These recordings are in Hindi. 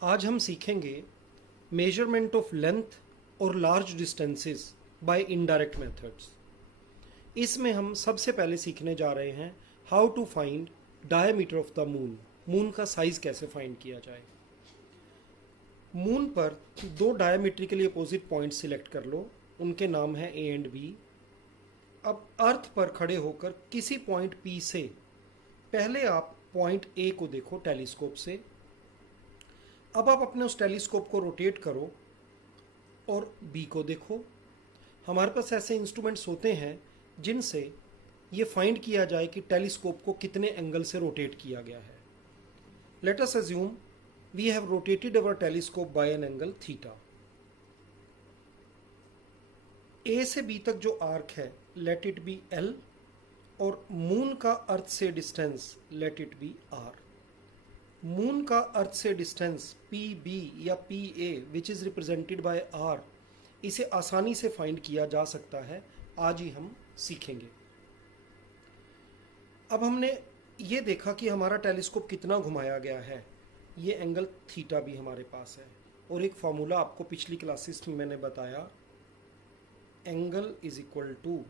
आज हम सीखेंगे मेजरमेंट ऑफ लेंथ और large distances by indirect methods. इसमें हम सबसे पहले सीखने जा रहे हैं how to find diameter of the moon. Moon का साइज कैसे फाइंड किया जाए। मून पर दो डायमीट्रिकली अपोजिट पॉइंट सिलेक्ट कर लो, उनके नाम है ए एंड बी। अब अर्थ पर खड़े होकर किसी पॉइंट पी से पहले आप पॉइंट ए को देखो टेलीस्कोप से। अब आप अपने उस टेलीस्कोप को रोटेट करो और बी को देखो। हमारे पास ऐसे इंस्ट्रूमेंट्स होते हैं जिनसे ये फाइंड किया जाए कि टेलीस्कोप को कितने एंगल से रोटेट किया गया है। Let us assume we have rotated our telescope by an angle theta. A से बी तक जो आर्क है लेट इट बी एल, और मून का अर्थ से distance let it be R. Moon का अर्थ से डिस्टेंस पी बी या P A which is represented by R, इसे आसानी से फाइंड किया जा सकता है। आज ही हम सीखेंगे। अब हमने ये देखा कि हमारा टेलीस्कोप कितना घुमाया गया है। ये एंगल थीटा भी हमारे पास है, और एक फॉर्मूला आपको पिछली क्लासेस में मैंने बताया, angle is equal to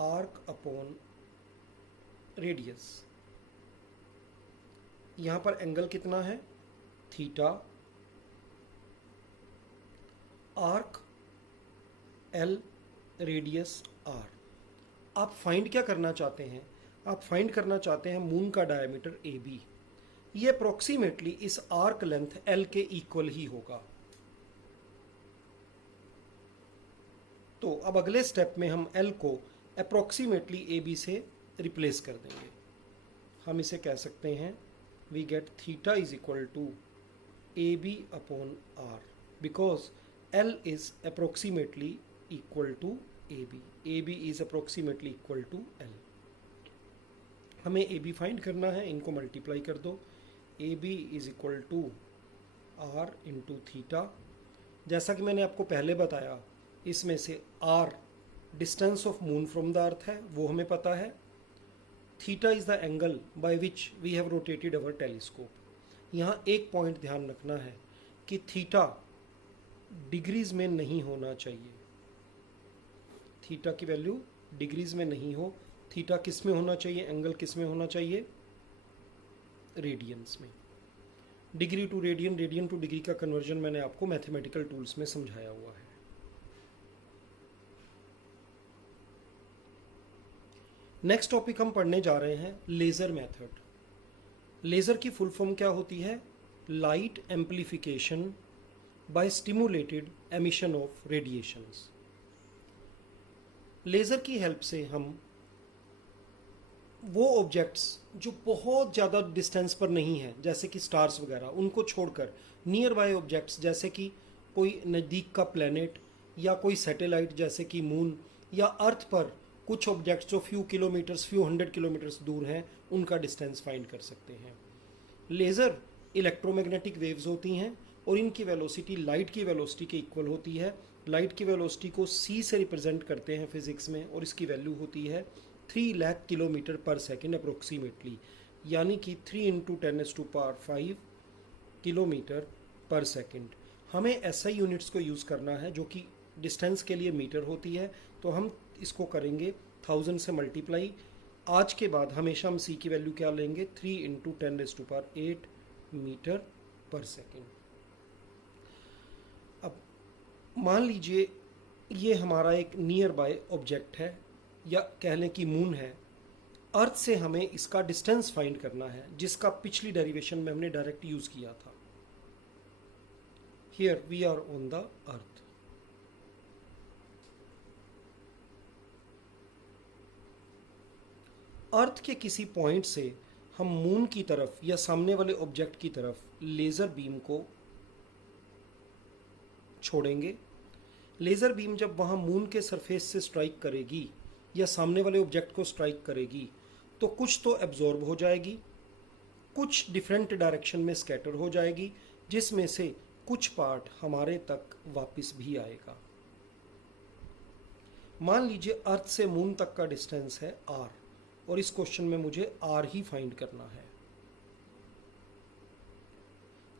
arc upon radius. यहां पर एंगल कितना है theta, arc L, radius R. आप फाइंड क्या करना चाहते हैं? आप फाइंड करना चाहते हैं मून का डायमीटर ए बी। ये अप्रोक्सीमेटली इस आर्क लेंथ एल के इक्वल ही होगा। तो अब अगले स्टेप में हम एल को अप्रोक्सीमेटली ए बी से रिप्लेस कर देंगे। हम इसे कह सकते हैं we get theta is equal to A B upon R, because L is approximately equal to A B. A B is approximately equal to L. हमें ए बी फाइंड करना है, इनको मल्टीप्लाई कर दो। A B is equal to R into theta. जैसा कि मैंने आपको पहले बताया, इसमें से R distance of moon from the earth है, वो हमें पता है। Theta is the angle by which we have rotated our telescope. यहाँ एक पॉइंट ध्यान रखना है कि थीटा डिग्रीज में नहीं होना चाहिए। थीटा की वैल्यू डिग्रीज में नहीं हो। थीटा किस में होना चाहिए? एंगल किस में होना चाहिए? रेडियंस में। Degree to radian, radian to degree का कन्वर्जन मैंने आपको मैथमेटिकल टूल्स में समझाया हुआ है। नेक्स्ट टॉपिक हम पढ़ने जा रहे हैं लेज़र मेथड। लेज़र की फुल फॉर्म क्या होती है? Light amplification by stimulated emission of radiations. Laser की हेल्प से हम वो ऑब्जेक्ट्स जो बहुत ज़्यादा डिस्टेंस पर नहीं है, जैसे कि स्टार्स वगैरह, उनको छोड़कर नियर बाय ऑब्जेक्ट्स जैसे कि कोई नज़दीक का प्लैनेट या कोई सैटेलाइट जैसे कि मून, या अर्थ पर कुछ ऑब्जेक्ट्स जो few kilometres, few hundred kilometres दूर हैं, उनका डिस्टेंस फाइंड कर सकते हैं। लेज़र इलेक्ट्रोमैग्नेटिक वेव्स होती हैं और इनकी वेलोसिटी लाइट की वेलोसिटी के इक्वल होती है। लाइट की वेलोसिटी को c से रिप्रेजेंट करते हैं फिजिक्स में, और इसकी वैल्यू होती है 3 लाख किलोमीटर पर सेकेंड अप्रोक्सीमेटली, यानी कि 3 इंटू 10⁵ किलोमीटर पर सेकेंड। हमें SI यूनिट्स को यूज़ करना है जो कि डिस्टेंस के लिए मीटर होती है, तो हम इसको करेंगे 1000 से मल्टीप्लाई। आज के बाद हमेशा हम c की वैल्यू क्या लेंगे? 3 इंटू 10⁸ मीटर पर सेकेंड। अब मान लीजिए ये हमारा एक नियर बाय ऑब्जेक्ट है, या कह लें कि मून है। अर्थ से हमें इसका डिस्टेंस फाइंड करना है, जिसका पिछली डेरिवेशन में हमने डायरेक्ट यूज किया था। Here we are on the earth. Earth के किसी पॉइंट से हम मून की तरफ या सामने वाले ऑब्जेक्ट की तरफ लेज़र बीम को छोड़ेंगे। लेज़र बीम जब वहाँ मून के सरफेस से स्ट्राइक करेगी या सामने वाले ऑब्जेक्ट को स्ट्राइक करेगी, तो कुछ तो एब्जॉर्ब हो जाएगी, कुछ डिफरेंट डायरेक्शन में स्कैटर हो जाएगी, जिसमें से कुछ पार्ट हमारे तक वापस भी आएगा। मान लीजिए अर्थ से मून तक का डिस्टेंस है r, और इस क्वेश्चन में मुझे r ही फाइंड करना है।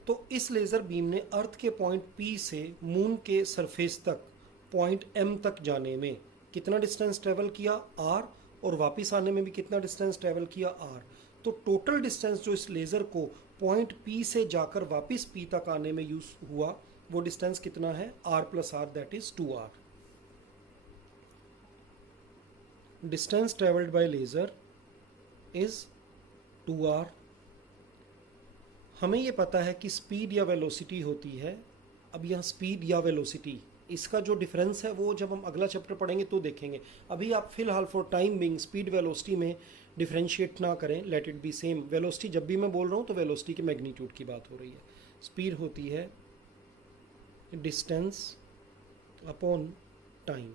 तो इस लेज़र बीम ने अर्थ के पॉइंट P से मून के सरफेस तक पॉइंट M तक जाने में कितना डिस्टेंस ट्रेवल किया R, और वापस आने में भी कितना डिस्टेंस ट्रेवल किया R। तो टोटल डिस्टेंस जो इस लेज़र को पॉइंट P से जाकर वापस P तक आने में यूज हुआ वो डिस्टेंस कितना है R plus R, that is 2R। Distance travelled by laser is 2R। हमें ये पता है कि स्पीड या वेलोसिटी होती है। अब यहाँ स्पीड या वेलोसिटी इसका जो डिफरेंस है वो जब हम अगला चैप्टर पढ़ेंगे तो देखेंगे। अभी आप फिलहाल for time being speed velocity में डिफरेंशिएट ना करें, late it B same. Velocity जब भी मैं बोल रहा हूँ तो वेलोसिटी के मैग्नीट्यूड की बात हो रही है। स्पीड होती है डिस्टेंस अपॉन टाइम।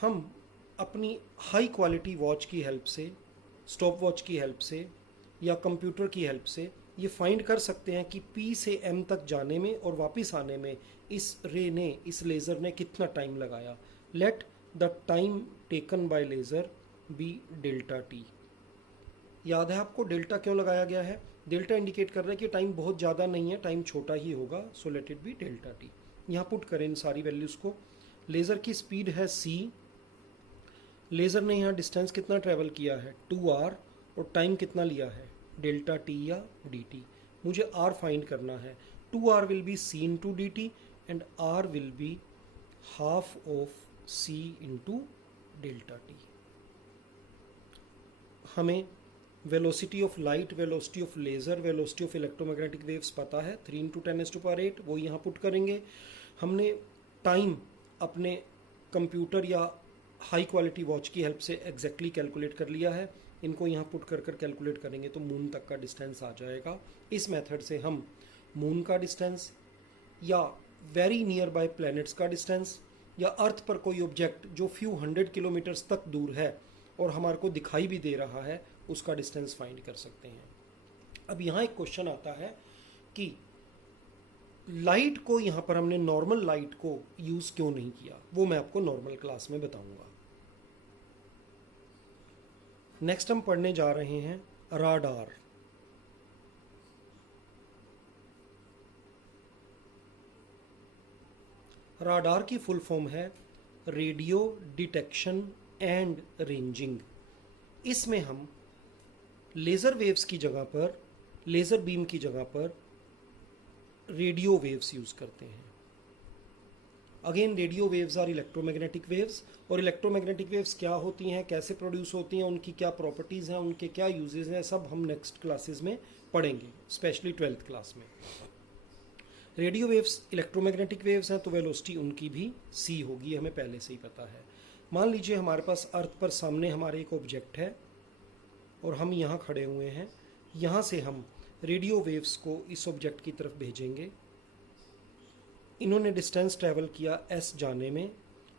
हम अपनी हाई क्वालिटी वॉच की हेल्प से, स्टॉप वॉच की हेल्प से या कंप्यूटर की हेल्प से ये फाइंड कर सकते हैं कि P से M तक जाने में और वापस आने में इस रे ने, इस लेज़र ने कितना टाइम लगाया। Let the time taken by laser be delta T. याद है आपको डेल्टा क्यों लगाया गया है? डेल्टा इंडिकेट कर रहा है कि टाइम बहुत ज़्यादा नहीं है, टाइम छोटा ही होगा, so let it B delta T. यहाँ पुट करें इन सारी वैल्यूज़ को। लेज़र की स्पीड है c, लेज़र ने यहाँ डिस्टेंस कितना ट्रेवल किया है 2r, और टाइम कितना लिया है डेल्टा टी या डी टी। मुझे r फाइंड करना है। 2r will be c into D T and r will be half of c into delta T. हमें velocity of light, velocity of laser, velocity of electromagnetic waves पता है 3 इंटू 10⁸, वो यहाँ पुट करेंगे। हमने टाइम अपने कंप्यूटर या हाई क्वालिटी वॉच की हेल्प से एग्जैक्टली कैलकुलेट कर लिया है। इनको यहाँ पुट कर कैलकुलेट करेंगे तो मून तक का डिस्टेंस आ जाएगा। इस मेथड से हम मून का डिस्टेंस या वेरी नियर बाय प्लैनेट्स का डिस्टेंस या अर्थ पर कोई ऑब्जेक्ट जो फ्यू 100 किलोमीटर्स तक दूर है और हमारे को दिखाई भी दे रहा है उसका डिस्टेंस फाइंड कर सकते हैं। अब यहाँ एक क्वेश्चन आता है कि लाइट को यहाँ पर हमने नॉर्मल लाइट को यूज़ क्यों नहीं किया, वो मैं आपको नॉर्मल क्लास में बताऊंगा। नेक्स्ट हम पढ़ने जा रहे हैं राडार। राडार की फुल फॉर्म है रेडियो डिटेक्शन एंड रेंजिंग। इसमें हम लेज़र वेव्स की जगह पर, लेज़र बीम की जगह पर रेडियो वेव्स यूज़ करते हैं। Again radio waves are electromagnetic waves, और इलेक्ट्रोमैग्नेटिक वेव्स क्या होती हैं, कैसे प्रोड्यूस होती हैं, उनकी क्या प्रॉपर्टीज़ हैं, उनके क्या यूजेस हैं, सब हम नेक्स्ट क्लासेस में पढ़ेंगे, स्पेशली 12th क्लास में। रेडियो वेव्स इलेक्ट्रोमैग्नेटिक वेव्स हैं तो वेलोसिटी उनकी भी c होगी, हमें पहले से ही पता है। मान लीजिए हमारे पास अर्थ पर सामने हमारे एक ऑब्जेक्ट है और हम यहाँ खड़े हुए हैं। यहाँ से हम रेडियो वेव्स को इस ऑब्जेक्ट की तरफ भेजेंगे। इन्होंने डिस्टेंस ट्रैवल किया s जाने में,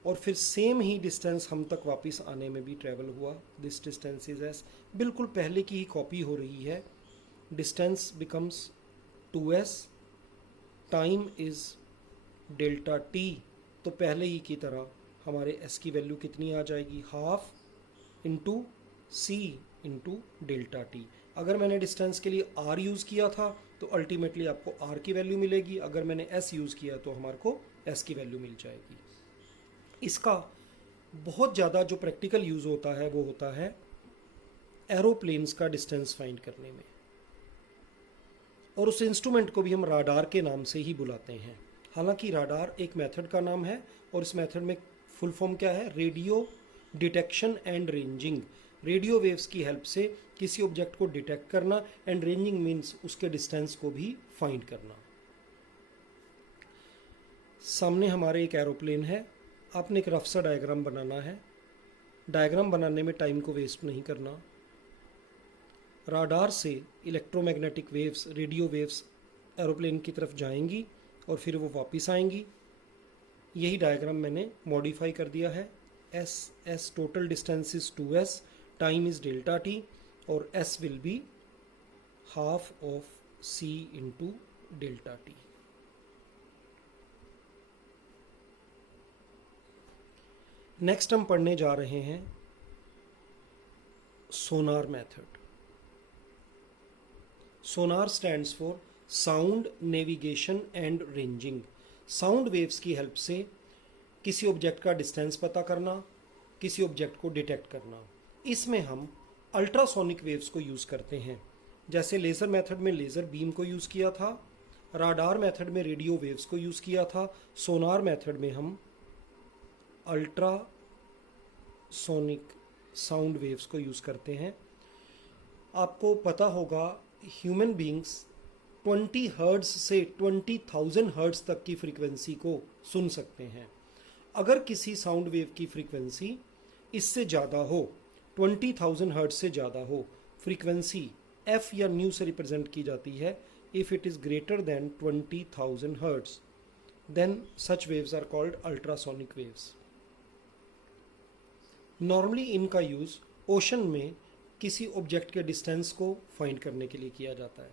और फिर सेम ही डिस्टेंस हम तक वापस आने में भी ट्रैवल हुआ। दिस डिस्टेंस इज s, बिल्कुल पहले की ही कॉपी हो रही है। Distance becomes 2s, time is delta t, तो पहले ही की तरह हमारे s की वैल्यू कितनी आ जाएगी, half into c into delta T. अगर मैंने डिस्टेंस के लिए r यूज़ किया था तो अल्टीमेटली आपको r की वैल्यू मिलेगी, अगर मैंने s यूज़ किया तो हमारे को s की वैल्यू मिल जाएगी। इसका बहुत ज़्यादा जो प्रैक्टिकल यूज़ होता है वो होता है एरोप्लेन्स का डिस्टेंस फाइंड करने में, और उस इंस्ट्रूमेंट को भी हम राडार के नाम से ही बुलाते हैं। हालांकि राडार एक मेथड का नाम है, और इस मेथड में फुल फॉर्म क्या है, radio detection and ranging. Radio waves की हेल्प से किसी ऑब्जेक्ट को डिटेक्ट करना, एंड रेंजिंग मीन्स उसके डिस्टेंस को भी फाइंड करना। सामने हमारे एक एरोप्लेन है, आपने एक रफ सा डायग्राम बनाना है। डायग्राम बनाने में टाइम को वेस्ट नहीं करना। राडार से electromagnetic waves, radio waves aeroplane की तरफ जाएंगी और फिर वो वापस आएंगी। यही डायग्राम मैंने मॉडिफाई कर दिया है। s total distance is 2s, time is delta t, और s will be half of c into delta t। Next हम पढ़ने जा रहे हैं sonar method. Sonar stands for sound navigation and ranging. Sound waves की हेल्प से किसी ऑब्जेक्ट का डिस्टेंस पता करना, किसी ऑब्जेक्ट को डिटेक्ट करना। इसमें हम अल्ट्रासोनिक वेव्स को यूज़ करते हैं। जैसे लेज़र मेथड में लेज़र बीम को यूज़ किया था, राडार मेथड में रेडियो वेव्स को यूज़ किया था, सोनार मेथड में हम अल्ट्रासोनिक साउंड वेव्स को यूज़ करते हैं। आपको पता होगा ह्यूमन बींग्स 20 हर्ट्ज से 20,000 हर्ट्ज तक की फ्रीक्वेंसी को सुन सकते हैं। अगर किसी साउंड वेव की फ्रीक्वेंसी इससे ज़्यादा हो, 20,000 हर्ट्ज से ज़्यादा हो, फ्रीक्वेंसी एफ या न्यू से रिप्रेजेंट की जाती है। If it is greater than 20,000 hertz then such waves are called ultrasonic waves. Normally इनका यूज़ ओशन में किसी ऑब्जेक्ट के डिस्टेंस को फाइंड करने के लिए किया जाता है।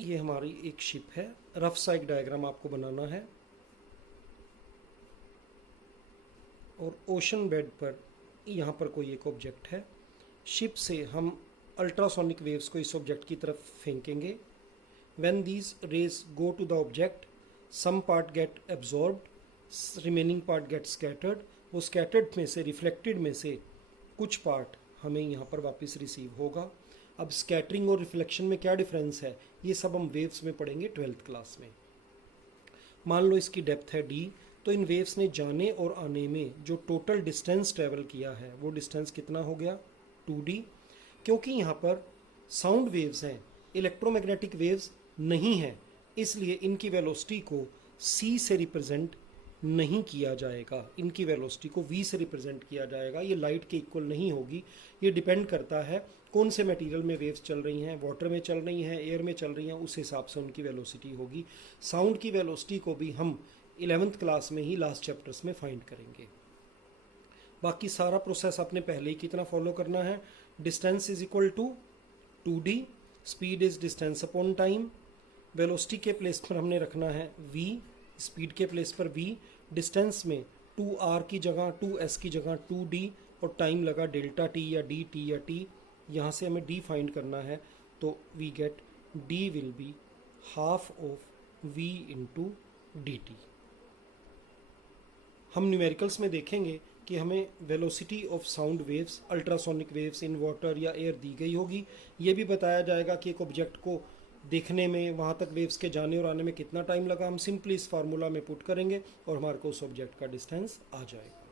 ये हमारी एक शिप है। रफ सा एक डायग्राम आपको बनाना है और ओशन बेड पर यहाँ पर कोई एक ऑब्जेक्ट है। शिप से हम अल्ट्रासोनिक वेव्स को इस ऑब्जेक्ट की तरफ फेंकेंगे। When these rays go to the object, some part get absorbed, remaining part get scattered. वो स्कैटर्ड में से, रिफ्लेक्टेड में से कुछ पार्ट हमें यहाँ पर वापस रिसीव होगा। अब स्कैटरिंग और रिफ्लेक्शन में क्या डिफरेंस है, ये सब हम वेव्स में पढ़ेंगे 12th क्लास में। मान लो इसकी डेप्थ है d, तो इन वेव्स ने जाने और आने में जो टोटल डिस्टेंस ट्रेवल किया है वो डिस्टेंस कितना हो गया, 2d। क्योंकि यहाँ पर साउंड वेव्स हैं, इलेक्ट्रोमैग्नेटिक वेव्स नहीं हैं, इसलिए इनकी वेलोसिटी को c से रिप्रेजेंट नहीं किया जाएगा, इनकी वेलोसिटी को v से रिप्रेजेंट किया जाएगा। ये लाइट के इक्वल नहीं होगी। ये डिपेंड करता है कौन से मटेरियल में वेव्स चल रही हैं, वाटर में चल रही हैं, एयर में चल रही हैं, उस हिसाब से उनकी वेलोसिटी होगी। साउंड की वेलोसिटी को भी हम 11th क्लास में ही लास्ट चैप्टर्स में फाइंड करेंगे। बाकी सारा प्रोसेस आपने पहले ही कितना फॉलो करना है। Distance is equal to 2d, speed is distance upon time. Velocity के प्लेस पर हमने रखना है v, स्पीड के प्लेस पर v, डिस्टेंस में 2r की जगह 2s की जगह 2d और टाइम लगा डेल्टा t या dt या t। यहाँ से हमें d फाइंड करना है, तो we get d will be half of v into dt। हम न्यूमेरिकल्स में देखेंगे कि हमें velocity of sound waves, ultrasonic waves in water या एयर दी गई होगी। ये भी बताया जाएगा कि एक ऑब्जेक्ट को देखने में, वहाँ तक वेव्स के जाने और आने में कितना टाइम लगा। हम सिंपली इस फार्मूला में पुट करेंगे और हमारे को उस ऑब्जेक्ट का डिस्टेंस आ जाएगा।